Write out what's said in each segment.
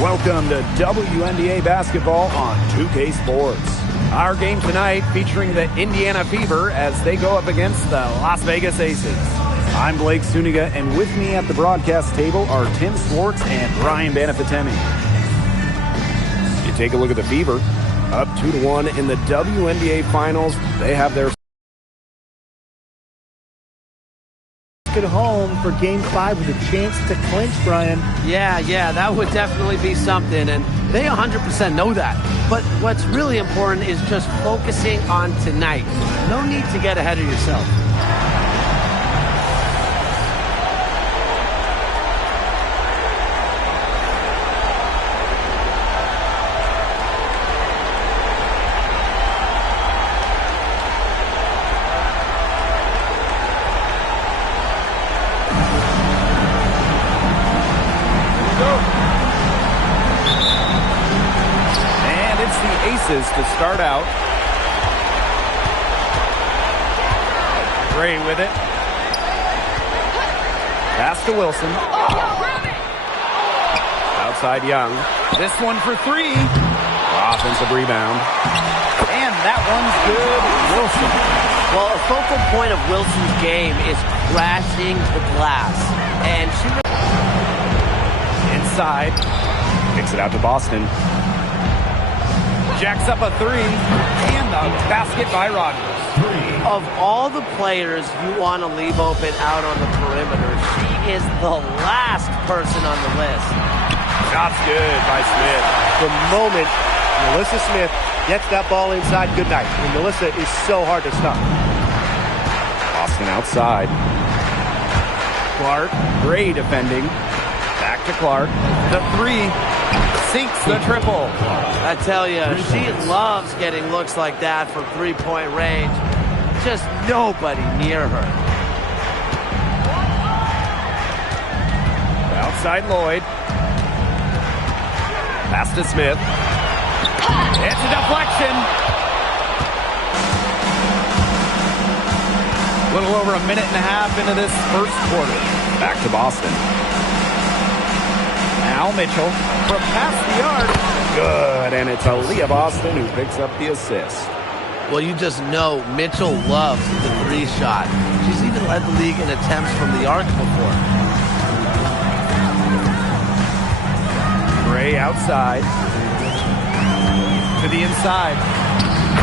Welcome to WNBA basketball on 2K Sports. Our game tonight featuring the Indiana Fever as they go up against the Las Vegas Aces. I'm Blake Suniga, and with me at the broadcast table are Tim Swartz and Brian Banafitemi. You take a look at the Fever, up 2-1 in the WNBA Finals. They have their at home for Game 5 with a chance to clinch, Brian. Yeah, that would definitely be something, and they 100% know that. But what's really important is just focusing on tonight. No need to get ahead of yourself. To start out. Gray with it. Pass to Wilson. Outside Young. This one for three. Offensive rebound. And that one's good. Wilson. Well, a focal point of Wilson's game is crashing the glass. And she... Inside. Kicks it out to Boston. Jacks up a three, and the basket by Rogers. Of all the players you want to leave open out on the perimeter, she is the last person on the list. Shot's good by Smith. The moment Melissa Smith gets that ball inside, good night. And Melissa is so hard to stop. Boston outside. Clark, Gray defending. Back to Clark. The three. Sinks the triple. I tell you, she loves getting looks like that from three-point range. Just nobody near her. Outside Lloyd. Pass to Smith. It's a deflection. A little over a minute and a half into this first quarter. Back to Boston. Now Mitchell from past the arc. Good, and it's Aaliyah Boston who picks up the assist. Well, you just know Mitchell loves the three shot. She's even led the league in attempts from the arc before. Gray outside. To the inside.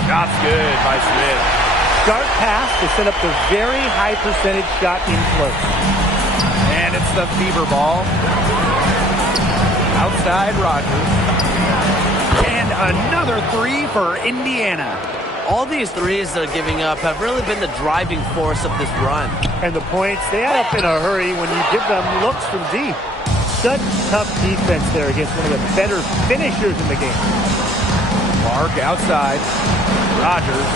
Shot's good by Smith. Start pass to set up the very high percentage shot in close. And it's the Fever ball. Outside Rogers. And another three for Indiana. All these threes they're giving up have really been the driving force of this run. And the points, they add up in a hurry when you give them looks from deep. Such tough defense there against one of the better finishers in the game. Clark outside. Rogers.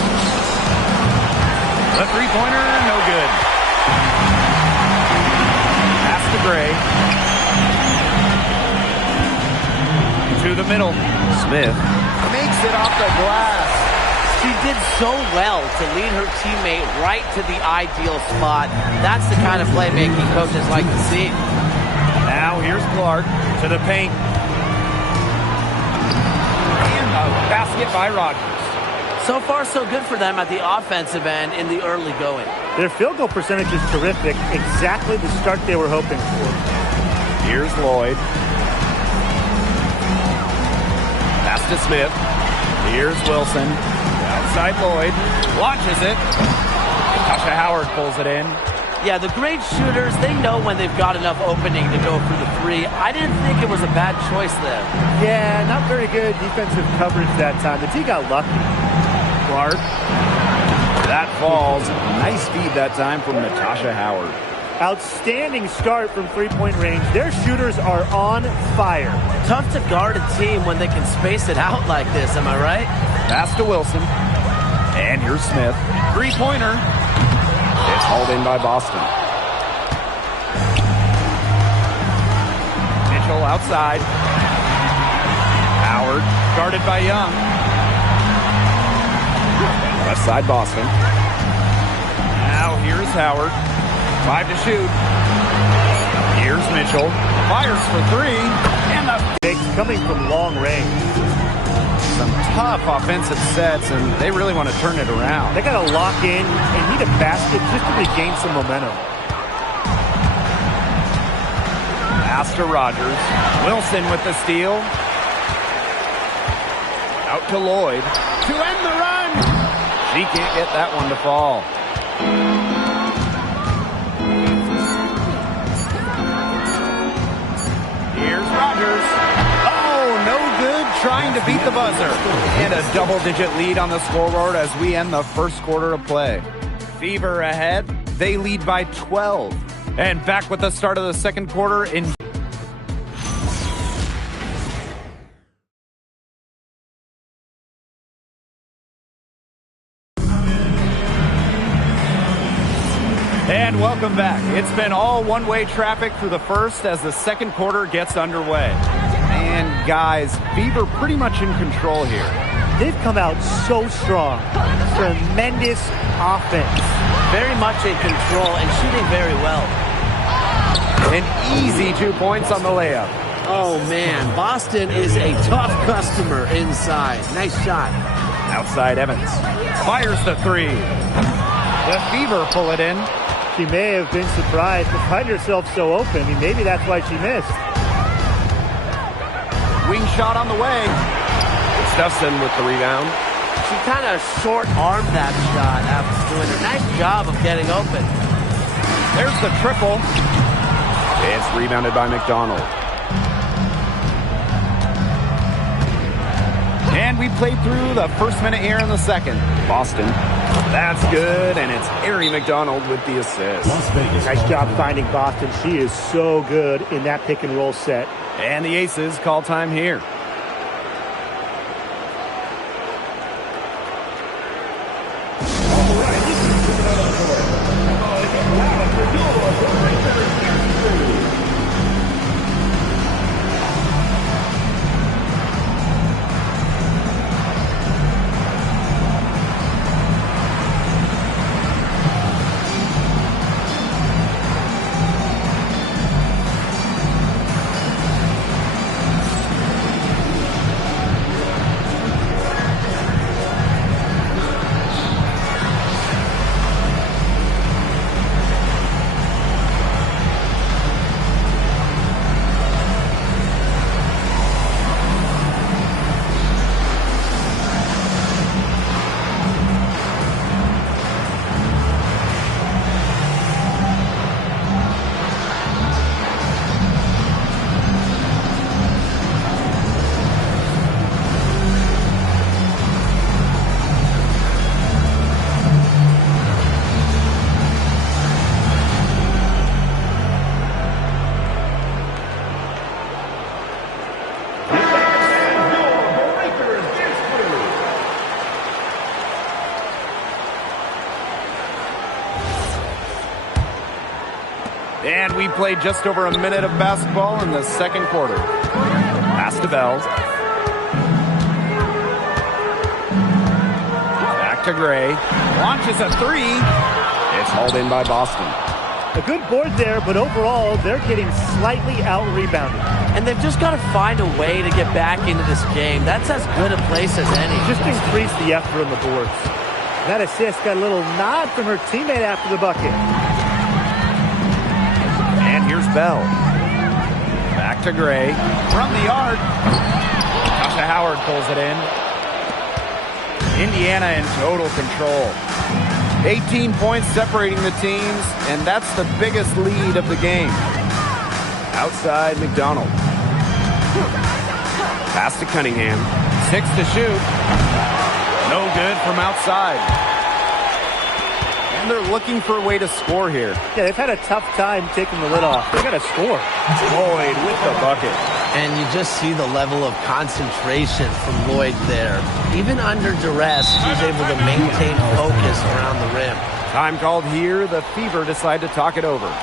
The three-pointer, no good. Pass to Gray. To the middle. Smith makes it off the glass. She did so well to lead her teammate right to the ideal spot. That's the kind of playmaking coaches like to see. Now here's Clark to the paint. And a basket by Rogers. So far, so good for them at the offensive end in the early going. Their field goal percentage is terrific. Exactly the start they were hoping for. Here's Lloyd. Pass to Smith. Here's Wilson. Outside Lloyd. Launches it. Tasha Howard pulls it in. Yeah, the great shooters, they know when they've got enough opening to go for the three. I didn't think it was a bad choice there. Yeah, not very good defensive coverage that time. The T got lucky. Clark. That falls. Nice feed that time from Natasha Howard. Outstanding start from three-point range. Their shooters are on fire. Tough to guard a team when they can space it out like this, am I right? Pass to Wilson. And here's Smith. Three-pointer. It's hauled in by Boston. Mitchell outside. Howard guarded by Young. Left side Boston. Now here's Howard. 5 to shoot. Here's Mitchell. Mitchell fires for three, and the coming from long range. Some tough offensive sets, and they really want to turn it around. They got to lock in and need a basket just to regain some momentum. Pass to Rogers. Wilson with the steal. Out to Lloyd to end the run. She can't get that one to fall. Here's Rogers. Oh, no good, trying to beat the buzzer. And a double-digit lead on the scoreboard as we end the first quarter of play. Fever ahead. They lead by 12. And back with the start of the second quarter in... And welcome back. It's been all one-way traffic through the first as the second quarter gets underway. And guys, Fever pretty much in control here. They've come out so strong. Tremendous offense. Very much in control and shooting very well. An easy 2 points on the layup. Oh, man. Boston is a tough customer inside. Nice shot. Outside Evans. Fires the three. The Fever pull it in. She may have been surprised to find herself so open. I mean, maybe that's why she missed. Wing shot on the way. Gustafson with the rebound. She kind of short-armed that shot after doing a nice job of getting open. There's the triple. It's rebounded by McDonald. And we played through the first minute here in the second. Boston. That's good, and it's Ari McDonald with the assist. Nice job finding Boston. She is so good in that pick and roll set. And the Aces call time here. And we played just over a minute of basketball in the second quarter. Pass to Bell. Back to Gray. Launches a three. It's hauled in by Boston. A good board there, but overall, they're getting slightly out-rebounded. And they've just got to find a way to get back into this game. That's as good a place as any. Just increase the effort on the boards. That assist got a little nod from her teammate after the bucket. And here's Bell. Back to Gray. From the arc. Tasha Howard pulls it in. Indiana in total control. 18 points separating the teams, and that's the biggest lead of the game. Outside McDonald. Pass to Cunningham. 6 to shoot. No good from outside. And they're looking for a way to score here. Yeah, they've had a tough time taking the lid off. They got to score. Lloyd with the bucket. And you just see the level of concentration from Lloyd there. Even under duress, she's able to maintain focus around the rim. Time called here. The Fever decide to talk it over.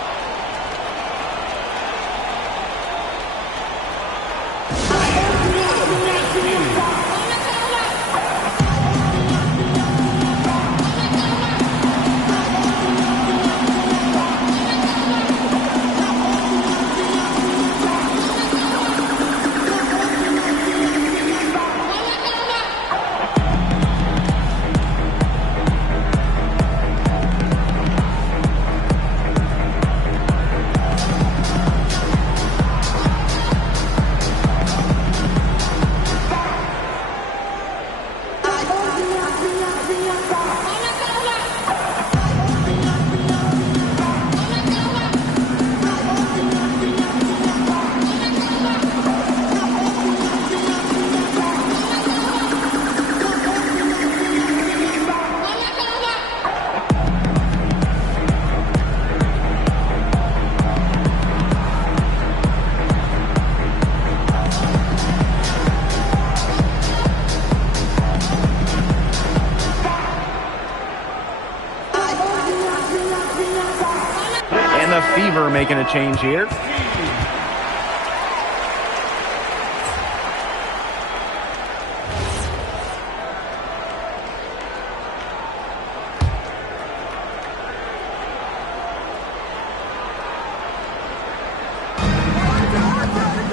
making a change here.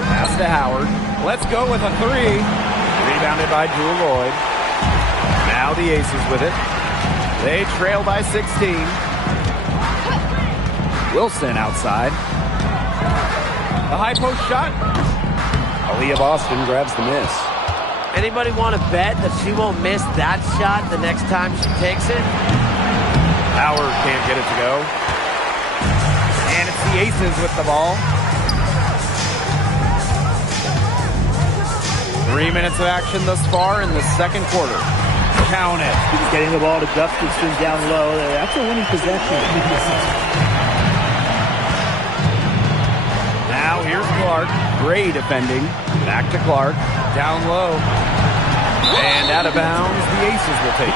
Pass to Howard. Let's go with a three. Rebounded by Jewel Lloyd. Now the Aces with it. They trail by 16. Wilson outside. The high post shot. Aaliyah Boston grabs the miss. Anybody want to bet that she won't miss that shot the next time she takes it? Howard can't get it to go. And it's the Aces with the ball. 3 minutes of action thus far in the second quarter. Count it. He's getting the ball to Gustafson down low. That's a winning possession. Now here's Clark. Gray defending. Back to Clark. Down low. And out of bounds. The Aces will take it.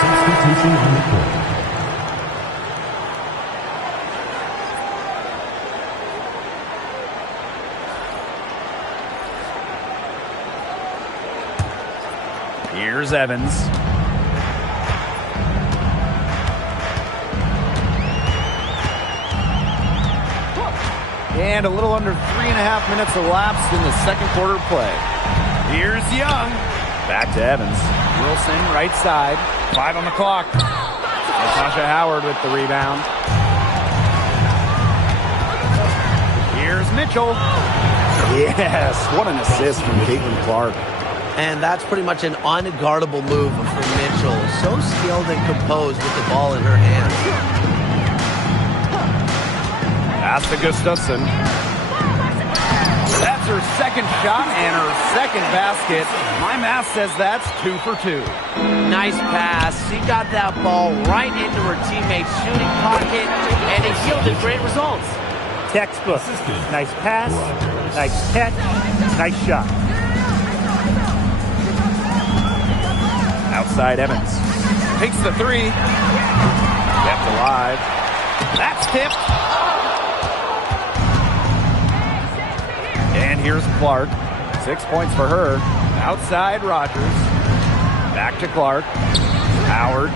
Substitution on the court. Here's Evans. And a little under 3.5 minutes elapsed in the second quarter play. Here's Young. Back to Evans. Wilson, right side. 5 on the clock. Natasha Howard with the rebound. Here's Mitchell. Yes, what an assist from Caitlin Clark. And that's pretty much an unguardable move from Mitchell. So skilled and composed with the ball in her hands. Pass to Gustafson. That's her second shot and her second basket. My math says that's 2 for 2. Nice pass. She got that ball right into her teammate's shooting pocket, and it yielded great results. Textbook. Nice pass, nice catch, nice shot. Outside Evans. Takes the three. Kept alive. That's tipped. And here's Clark. 6 points for her. Outside Rogers. Back to Clark. Howard.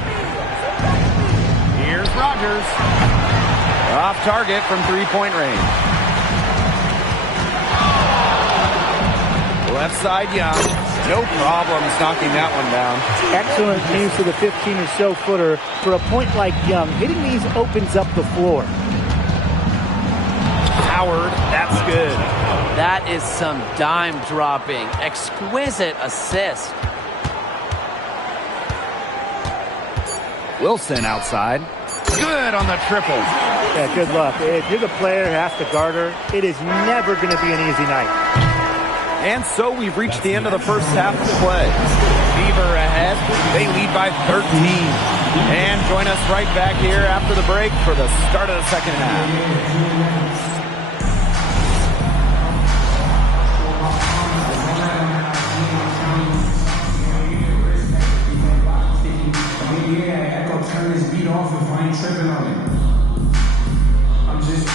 Here's Rogers. Off target from three-point range. Left side Young. No problems knocking that one down. Excellent use of the 15 or so footer for a point like Young. Hitting these opens up the floor. Howard, that's good. That is some dime dropping. Exquisite assist. Wilson outside. Good on the triple. Yeah, good luck. If you're the player who has to guard her, it is never going to be an easy night. And so we've reached the end of the first half of the play. Fever ahead. They lead by 13. And join us right back here after the break for the start of the second half. Yeah, I gotta turn this beat off if I ain't tripping on it. I'm just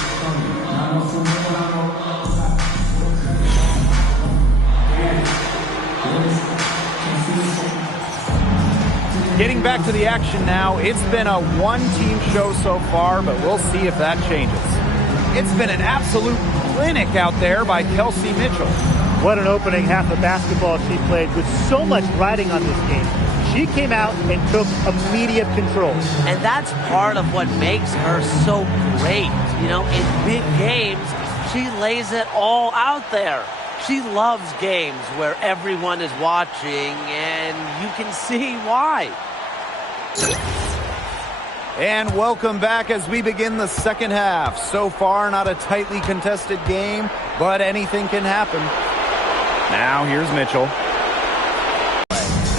Getting back to the action now. It's been a one-team show so far, but we'll see if that changes. It's been an absolute clinic out there by Kelsey Mitchell. What an opening half of basketball she played with so much riding on this game. She came out and took immediate control. And that's part of what makes her so great. You know, in big games, she lays it all out there. She loves games where everyone is watching, and you can see why. And welcome back as we begin the second half. So far, not a tightly contested game, but anything can happen. Now, here's Mitchell.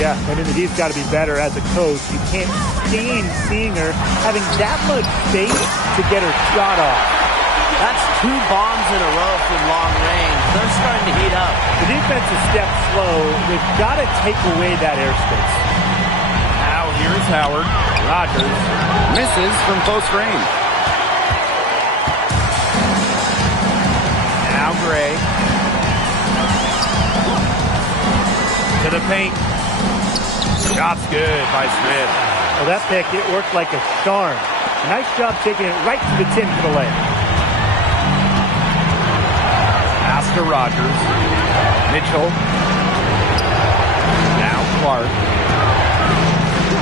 Yeah, I mean, he's got to be better as a coach. You can't stand seeing her having that much space to get her shot off. That's 2 bombs in a row from long range. They're starting to heat up. The defense is step slow. They've got to take away that airspace. Now, here's Howard. Rogers misses from close range. Gray. To the paint. Shot's good by Smith. Well, that pick, it worked like a charm. Nice job taking it right to the tin for the layup. Pass to Rogers. Mitchell. Now Clark.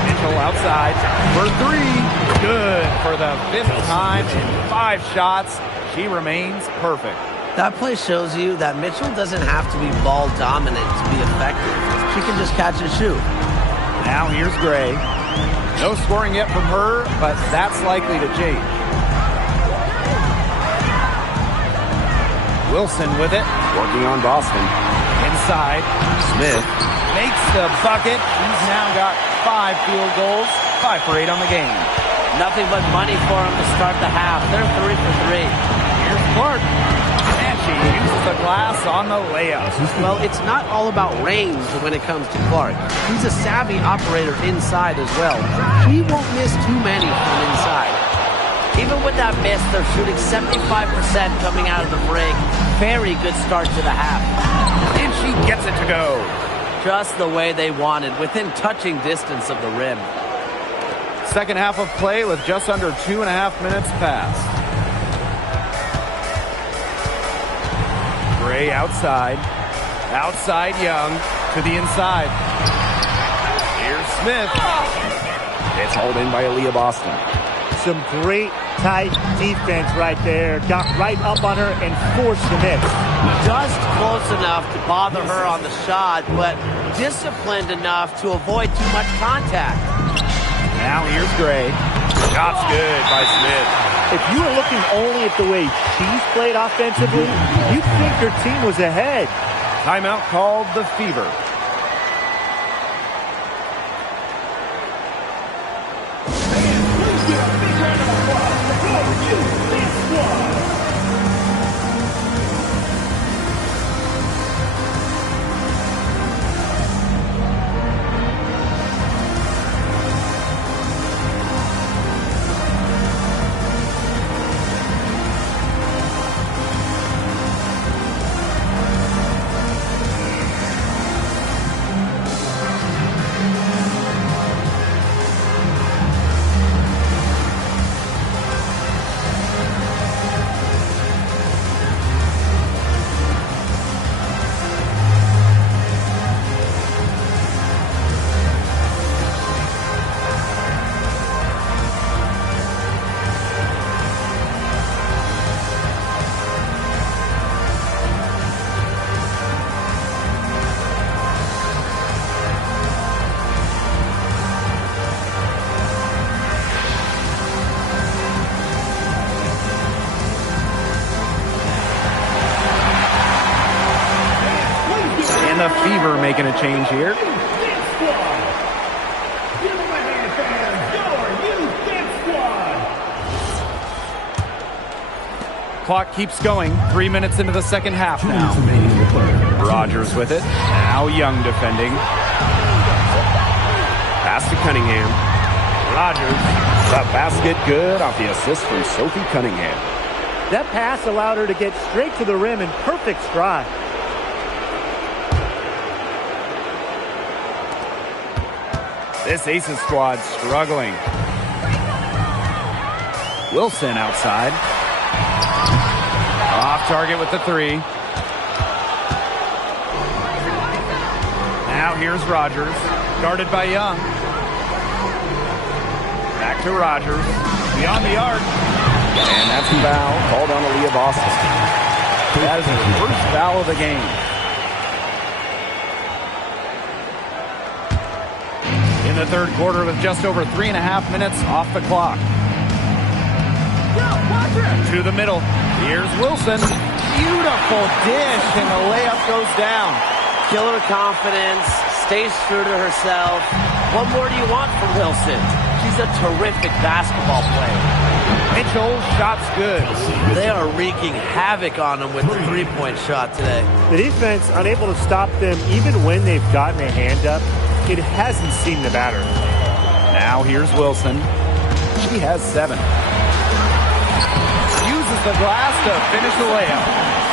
Mitchell outside for three. Good for the 5th time in 5 shots. She remains perfect. That play shows you that Mitchell doesn't have to be ball dominant to be effective. She can just catch and shoot. Now here's Gray. No scoring yet from her, but that's likely to change. Wilson with it, working on Boston. Inside, Smith makes the bucket. He's now got 5 field goals, 5 for 8 on the game. Nothing but money for him to start the half. They're 3 for 3. Here's Clark. And she uses the glass on the layup. Well, it's not all about range when it comes to Clark. He's a savvy operator inside as well. He won't miss too many from inside. Even with that miss, they're shooting 75% coming out of the break. Very good start to the half. And she gets it to go. Just the way they wanted, within touching distance of the rim. Second half of play with just under 2.5 minutes passed. Gray outside. Outside Young to the inside. Here's Smith. It's hauled in by Aaliyah Boston. Some great tight defense right there. Got right up on her and forced the miss. Just close enough to bother her on the shot, but disciplined enough to avoid too much contact. Now here's Gray. Shot's good by Smith. If you were looking only at the way she's played offensively, you'd think her team was ahead. Timeout called the Fever. The Fever making a change here. Clock keeps going. 3 minutes into the second half now. Rogers with it. Now Young defending. Pass to Cunningham. Rogers. The basket good off the assist from Sophie Cunningham. That pass allowed her to get straight to the rim in perfect stride. This Aces squad struggling. Wilson outside. Off target with the 3. Now here's Rogers. Guarded by Young. Back to Rogers. Beyond the arc. And that's a foul called on Aaliyah Boston. That is the first foul of the game. In the third quarter with just over 3.5 minutes off the clock. To the middle. Here's Wilson. Beautiful dish, and the layup goes down. Killer confidence, stays true to herself. What more do you want from Wilson? She's a terrific basketball player. Mitchell, shot's good. They are wreaking havoc on him with the three-point shot today. The defense unable to stop them even when they've gotten a hand up. It hasn't seemed to matter. Now here's Wilson. She has 7. Uses the glass to finish the layup.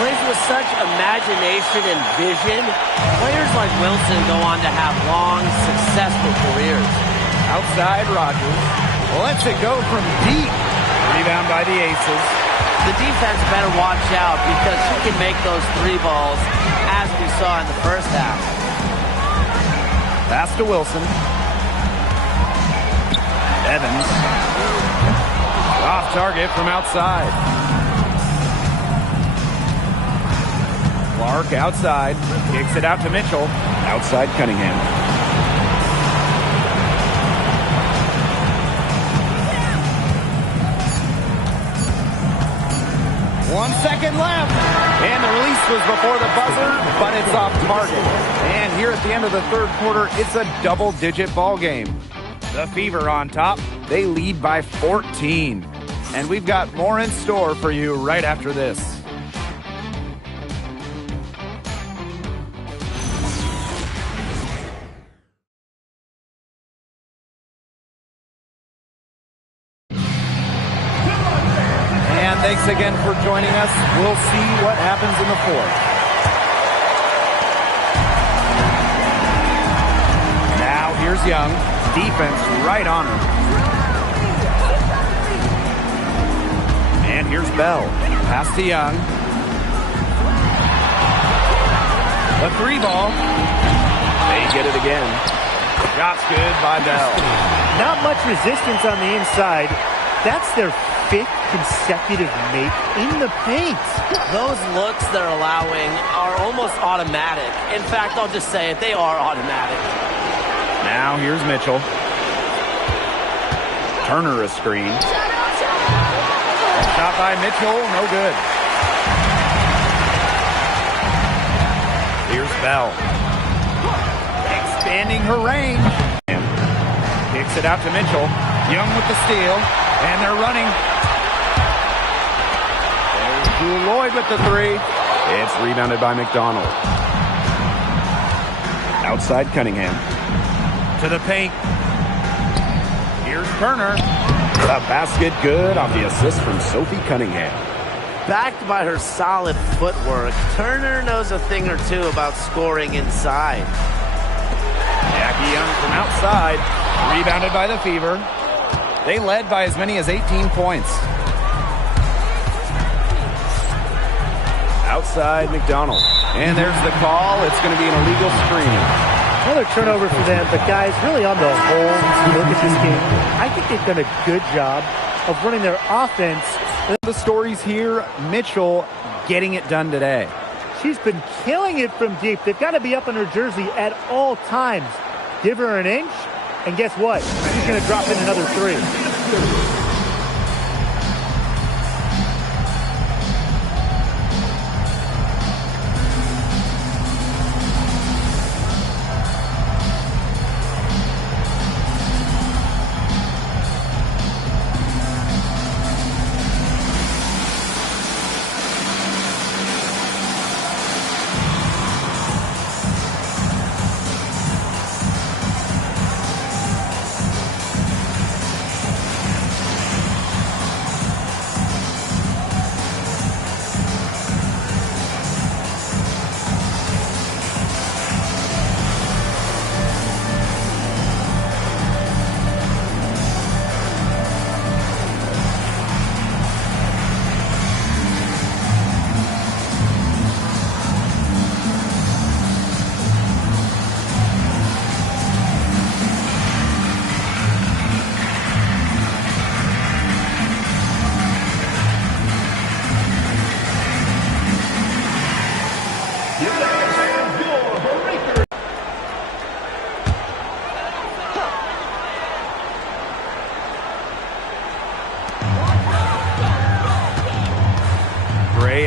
Plays with such imagination and vision. Players like Wilson go on to have long, successful careers. Outside Rogers. Lets it go from deep. Rebound by the Aces. The defense better watch out because she can make those three balls, as we saw in the first half. Pass to Wilson. Evans. Off target from outside. Clark outside. Kicks it out to Mitchell. Outside Cunningham. One second left. And the release was before the buzzer, but it's off target. And here at the end of the third quarter, it's a double-digit ball game. The Fever on top. They lead by 14. And we've got more in store for you right after this. And thanks again for joining us. We'll see what happens in the fourth. Now here's Young. Defense right on him. And here's Bell. Pass to Young. The three ball. They get it again. Shot's good by Bell. Not much resistance on the inside. That's their fifth consecutive make in the paint. Those looks they're allowing are almost automatic. In fact, I'll just say it, they are automatic. Now here's Mitchell. Turner a screen. Shot by Mitchell, no good. Here's Bell. Expanding her range. Kicks it out to Mitchell. Young with the steal. And they're running. There's Jewel Lloyd with the three. It's rebounded by McDonald. Outside Cunningham. To the paint. Here's Turner. The basket good off the assist from Sophie Cunningham. Backed by her solid footwork, Turner knows a thing or two about scoring inside. Jackie Young from outside. Rebounded by the Fever. They led by as many as 18 points. Outside McDonald. And there's the call. It's going to be an illegal screen. Another turnover for them, but guys, really on the whole, if you look at this game, I think they've done a good job of running their offense. The stories here, Mitchell getting it done today. She's been killing it from deep. They've got to be up in her jersey at all times. Give her an inch, and guess what? She's going to drop in another three.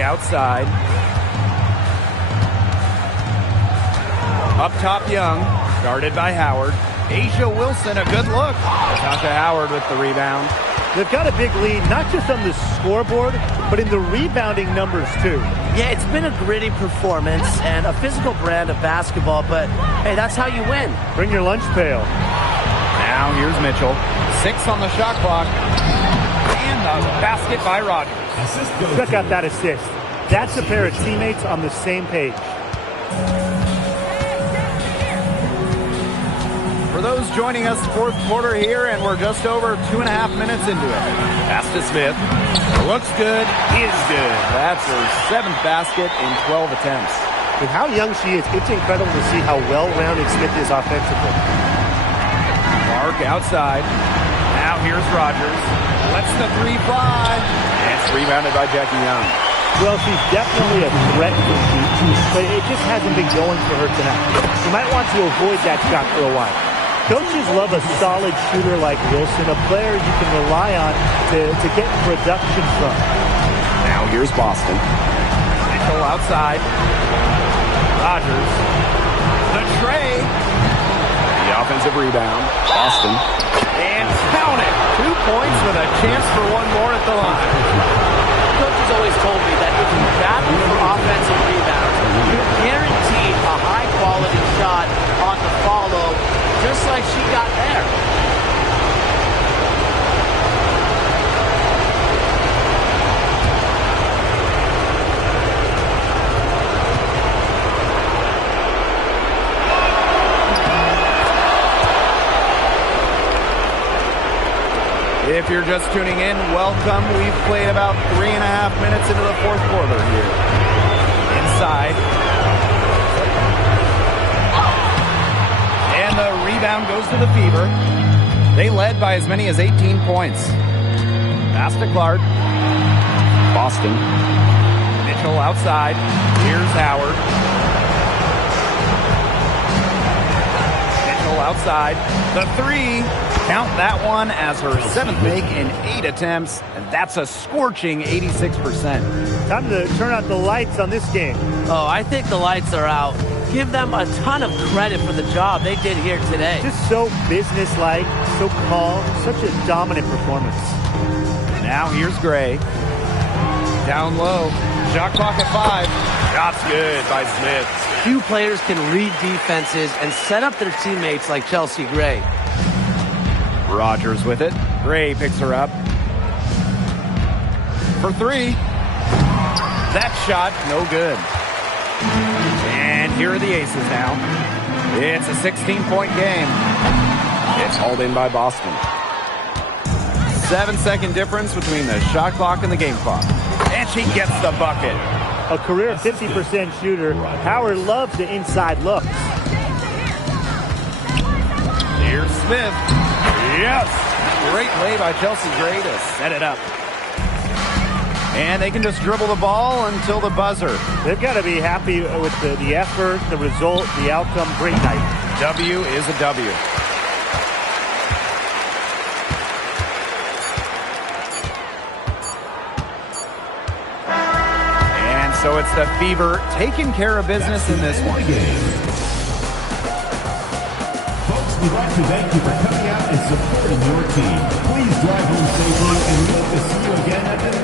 Outside. Up top Young. Guarded by Howard. Asia Wilson, a good look. Natasha Howard with the rebound. They've got a big lead, not just on the scoreboard, but in the rebounding numbers too. Yeah, it's been a gritty performance and a physical brand of basketball, but hey, that's how you win. Bring your lunch pail. Now here's Mitchell. 6 on the shot clock. And the basket by Rogers. Check out that assist. That's a pair of teammates on the same page. For those joining us, fourth quarter here, and we're just over 2.5 minutes into it. Pass to Smith. Looks good, is good. That's her 7th basket in 12 attempts. With how young she is, it's incredible to see how well-rounded Smith is offensively. Clark outside. Now here's Rogers. Lets the 3 fly. And it's rebounded by Jackie Young. Well, she's definitely a threat from deep, but it just hasn't been going for her tonight. You might want to avoid that shot for a while. Coaches love a solid shooter like Wilson, a player you can rely on to get production from. Now here's Boston. Mitchell outside. Rogers. The tray. The offensive rebound. Boston. And count it. 2 points with a chance for one more at the line. Coach has always told me that if you battle for offensive rebounds, you're guaranteed a high-quality shot on the follow, just like she got there. If you're just tuning in, welcome. We've played about 3.5 minutes into the fourth quarter here. Inside. And the rebound goes to the Fever. They led by as many as 18 points. Pass to Clark. Boston. Mitchell outside. Here's Howard. Mitchell outside. The 3. Count that one as her 7th make in 8 attempts, and that's a scorching 86%. Time to turn out the lights on this game. Oh, I think the lights are out. Give them a ton of credit for the job they did here today. Just so businesslike, so calm, such a dominant performance. Now here's Gray. Down low. Shot clock at 5. Shot's good by Smith. Few players can read defenses and set up their teammates like Chelsea Gray. Rogers with it. Gray picks her up. For 3. That shot, no good. And here are the aces now. It's a 16-point game. It's hauled in by Boston. 7-second difference between the shot clock and the game clock. And she gets the bucket. A career 50% shooter. Howard loves the inside looks. Here's Smith. Yes! Great play by Chelsea Gray to set it up. And they can just dribble the ball until the buzzer. They've got to be happy with the effort, the result, the outcome. Great night. W is a W. And so it's the Fever taking care of business in this one. We'd like to thank you for coming out and supporting your team. Please drive home safely, and we hope to see you again at the